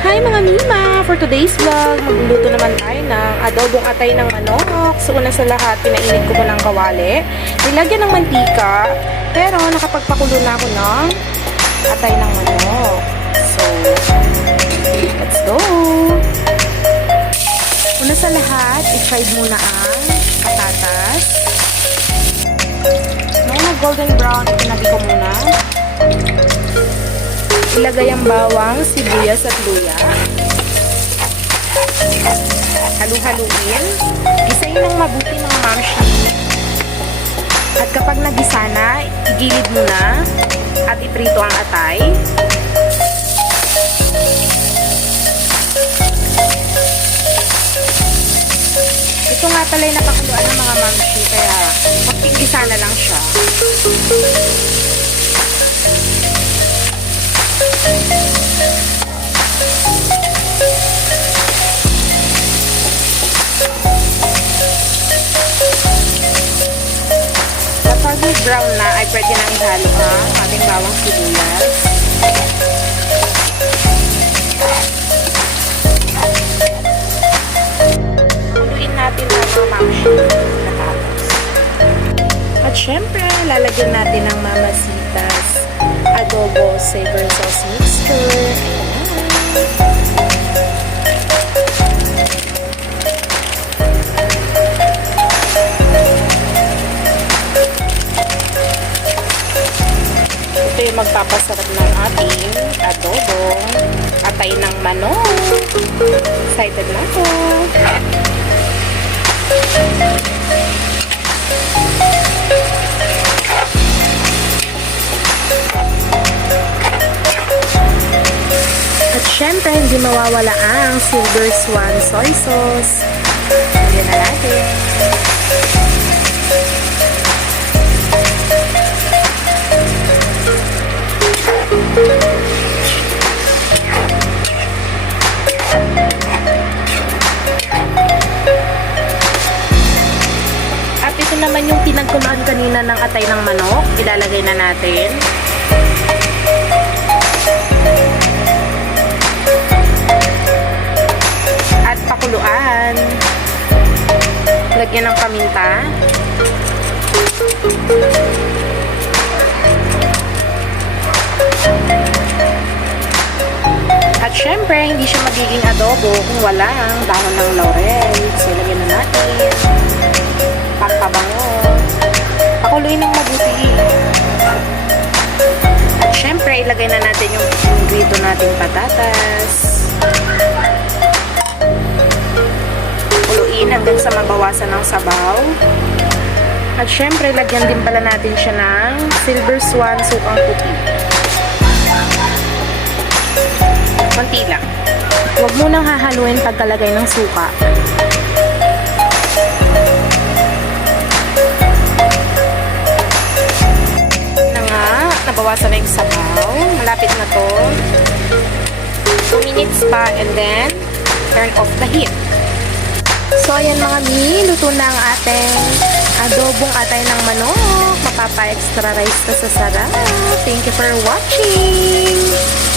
Hi mga Mima! For today's vlog, magluluto naman tayo ng adobong atay ng manok. So una sa lahat, pinainit ko muna ng kawali. Nilagyan ng mantika, pero nakapagpakulo na ako ng atay ng manok. So, let's go! Una sa lahat, i-fried muna ang patatas. Nung golden brown, itinabi ko muna. Ilagay ang bawang, sibuyas at luya. Halu-haluin. Gisahin ng mabuti mga mamshi. At kapag nagisa na, igilid mo na at iprito ang atay. Ito nga pala yung napakuluan ng mga mamshi, kaya magpinggisa na lang siya. Kapag brown na, ay pwede nang ihalo ang ating bawang sibuyas. Haluin natin ang mga mamshi. At syempre, lalagyan natin ang mamasitas adobo savor sauce mixture. Ito yung magpapasarap ng ating adobong atay ng manok. Excited na ako. At syempre, hindi mawawala ang Silver Swan soy sauce. Lagyan na natin. At ito naman yung pinagkuluan kanina ng atay ng manok. Ilalagay na natin. At pakuluan. Lagyan ng paminta. At syempre, hindi siya magiging adobo kung walang dahon ng laurel. So, lagyan na natin. Pampabango. Pakuluin ng mabuti. At syempre, ilagay na natin yung grito nating patatas. Kuluin hanggang sa mabawasan ng sabaw. At syempre, lagyan din pala natin siya ng Silver Swan sukang puti. Konti lang. Huwag mo nang hahaluin pagkalagay ng suka. Na nga, nabawasan na yung sabaw. Malapit na to. 2 minutes pa and then turn off the heat. So, ayan mga mi, luto na ang ating adobong atay ng manok. Mapapa-extra rice ka sa sarap. Thank you for watching!